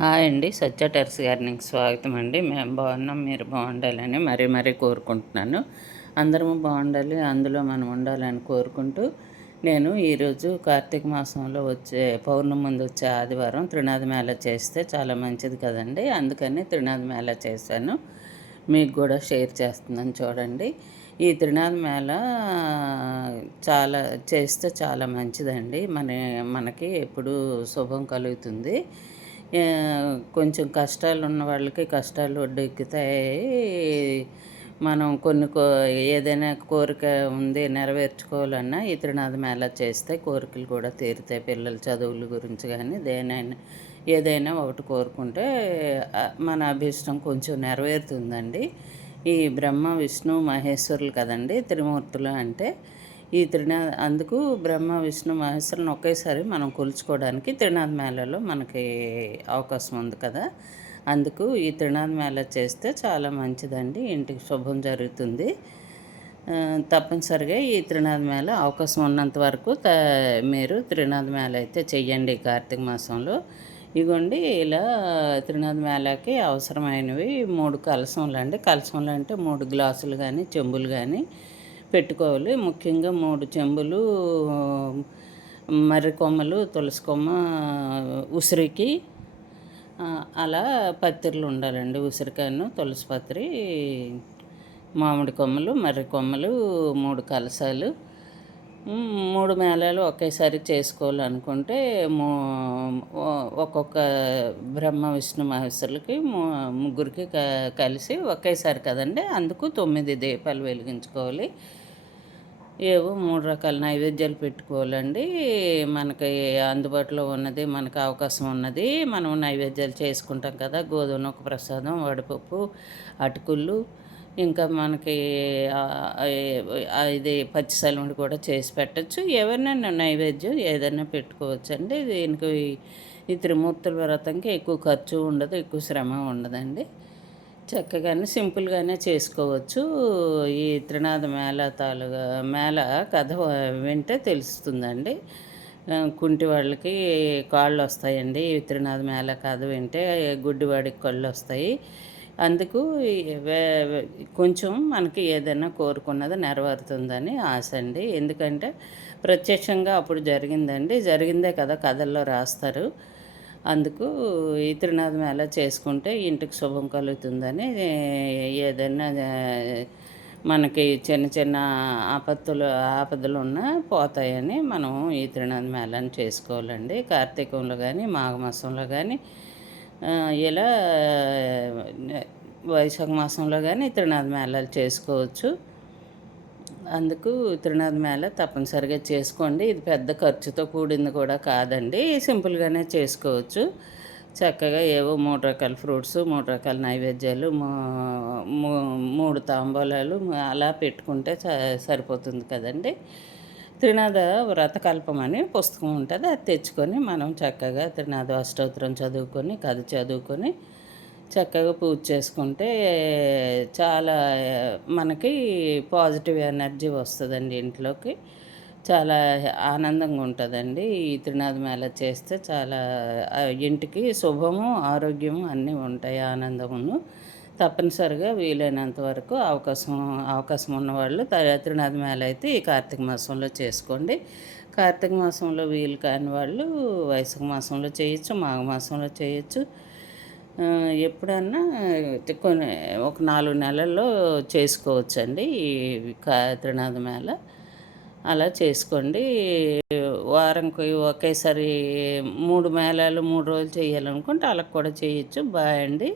Hi అండి. సత్య టెర్స్ గార్నింగ్ స్వాగతం అండి. మేము బాగున్నాం మీరు బాగుండాలని మరీ మరీ కోరుకుంటున్నాను. అందరము బాగుండాలి అందులో మనం ఉండాలని కోరుకుంటూ నేను ఈరోజు కార్తీక మాసంలో వచ్చే పౌర్ణమి ముందు వచ్చే ఆదివారం త్రినాది మేళ చేస్తే చాలా మంచిది కదండి. అందుకని త్రినాది మేళ చేశాను. మీకు కూడా షేర్ చేస్తున్నాను చూడండి. ఈ త్రినాది మేళ చాలా చేస్తే చాలా మంచిదండి. మన మనకి ఎప్పుడు శుభం కలుగుతుంది. కొంచెం కష్టాలు ఉన్న వాళ్ళకి కష్టాలు ఒడ్డెక్కుతాయి. మనం కొన్ని కో ఏదైనా కోరిక ఉంది నెరవేర్చుకోవాలన్నా ఇతర త్రినాథ చేస్తే కోరికలు కూడా తీరుతాయి. పిల్లల చదువుల గురించి కానీ దేనైనా ఏదైనా ఒకటి కోరుకుంటే మన అభిష్టం కొంచెం నెరవేరుతుందండి. ఈ బ్రహ్మ విష్ణు మహేశ్వరులు కదండి త్రిమూర్తులు అంటే ఈ త్రినాథ అందుకు బ్రహ్మ విష్ణు మహేశ్వరుని ఒకేసారి మనం కొలుచుకోవడానికి త్రినాథ మేళలో మనకి అవకాశం ఉంది కదా. అందుకు ఈ త్రినాథ మేళ చేస్తే చాలా మంచిదండి. ఇంటికి శుభం జరుగుతుంది. తప్పనిసరిగా ఈ త్రినాథ మేళ అవకాశం ఉన్నంత వరకు త మీరు త్రినాథ మేళ అయితే చెయ్యండి కార్తీక మాసంలో. ఇగోండి ఇలా త్రినాథ మేళకి అవసరమైనవి మూడు కలసంలు అండి కలసంలు అంటే మూడు గ్లాసులు కానీ చెంబులు కానీ పెట్టుకోవాలి. ముఖ్యంగా మూడు చెంబులు మర్రి కొమ్మలు తులసి కొమ్మ ఉసిరికి అలా పత్తిర్లు ఉండాలండి. ఉసిరికాయను తులసి పత్రి మామిడి కొమ్మలు మర్రి కొమ్మలు మూడు కలసాలు మూడు మేళాలు ఒకేసారి చేసుకోవాలనుకుంటే ఒక్కొక్క బ్రహ్మ విష్ణు మహేశ్వరులకి ముగ్గురికి కలిసి ఒకేసారి కదండి. అందుకు తొమ్మిది దీపాలు వెలిగించుకోవాలి. ఏవో మూడు రకాల నైవేద్యాలు పెట్టుకోవాలండి. మనకి అందుబాటులో ఉన్నది మనకు అవకాశం ఉన్నది మనం నైవేద్యాలు చేసుకుంటాం కదా. గోధుమ ఒక ప్రసాదం వడపప్పు అటుకులు ఇంకా మనకి ఇది పచ్చిసలముడి కూడా చేసి పెట్టచ్చు. ఎవరినైనా నైవేద్యం ఏదైనా పెట్టుకోవచ్చు అండి దీనికి ఈ త్రిమూర్తుల వ్రతంకి ఎక్కువ ఖర్చు ఉండదు ఎక్కువ శ్రమ ఉండదండి. చక్కగానే సింపుల్గానే చేసుకోవచ్చు. ఈ త్రినాథ మేళ తాలూగా మేళ కథ వింటే తెలుస్తుందండి. కుంటి వాళ్ళకి కాళ్ళు వస్తాయండి. ఈ త్రినాథ మేళ కథ వింటే గుడ్డివాడికి కళ్ళు వస్తాయి. అందుకు కొంచెం మనకి ఏదైనా కోరుకున్నది నెరవేరుతుందని ఆశ అండి. ఎందుకంటే ప్రత్యక్షంగా అప్పుడు జరిగిందండి. జరిగిందే కదా కథల్లో రాస్తారు. అందుకు ఈ త్రినాథం ఎలా చేసుకుంటే ఇంటికి శుభం కలుగుతుందని ఏదైనా మనకి చిన్న చిన్న ఆపత్తులు ఆపదలు ఉన్నా పోతాయని మనం ఈ త్రినాథ మేళాన్ని చేసుకోవాలండి. కార్తీకంలో కానీ మాఘమాసంలో కానీ ఇలా వైశాఖ మాసంలో కానీ త్రినాథ మేళాలు చేసుకోవచ్చు. అందుకు త్రినాథ మేళ తప్పనిసరిగా చేసుకోండి. ఇది పెద్ద ఖర్చుతో కూడింది కూడా కాదండి. సింపుల్గానే చేసుకోవచ్చు. చక్కగా ఏవో మూడు రకాల ఫ్రూట్స్ మూడు రకాల నైవేద్యాలు మూడు తాంబూలాలు అలా పెట్టుకుంటే సరిపోతుంది కదండి. త్రినాథ వ్రతకల్పం అని పుస్తకం ఉంటుంది. అది తెచ్చుకొని మనం చక్కగా త్రినాథ అష్టోత్తరం చదువుకొని కథ చదువుకొని చక్కగా పూజ చేసుకుంటే చాలా మనకి పాజిటివ్ ఎనర్జీ వస్తుందండి ఇంట్లోకి. చాలా ఆనందంగా ఉంటుందండి. ఈ త్రినాథ మేళ చేస్తే చాలా ఇంటికి శుభము ఆరోగ్యము అన్నీ ఉంటాయి ఆనందమును. తప్పనిసరిగా వీలైనంత వరకు అవకాశం అవకాశం ఉన్నవాళ్ళు త్రినాథ మేళ అయితే ఈ కార్తీక మాసంలో చేసుకోండి. కార్తీక మాసంలో వీలు కాని వాళ్ళు వైశాఖ మాసంలో చేయొచ్చు మాఘ మాసంలో చేయొచ్చు. ఎప్పుడన్నా కొన్ని ఒక నాలుగు నెలల్లో చేసుకోవచ్చండి ఈ త్రినాథ మేళ. అలా చేసుకోండి. వారంకి ఒకేసారి మూడు మేళాలు మూడు రోజులు చేయాలనుకుంటే అలా కూడా చేయొచ్చు. బాయ్ అండి.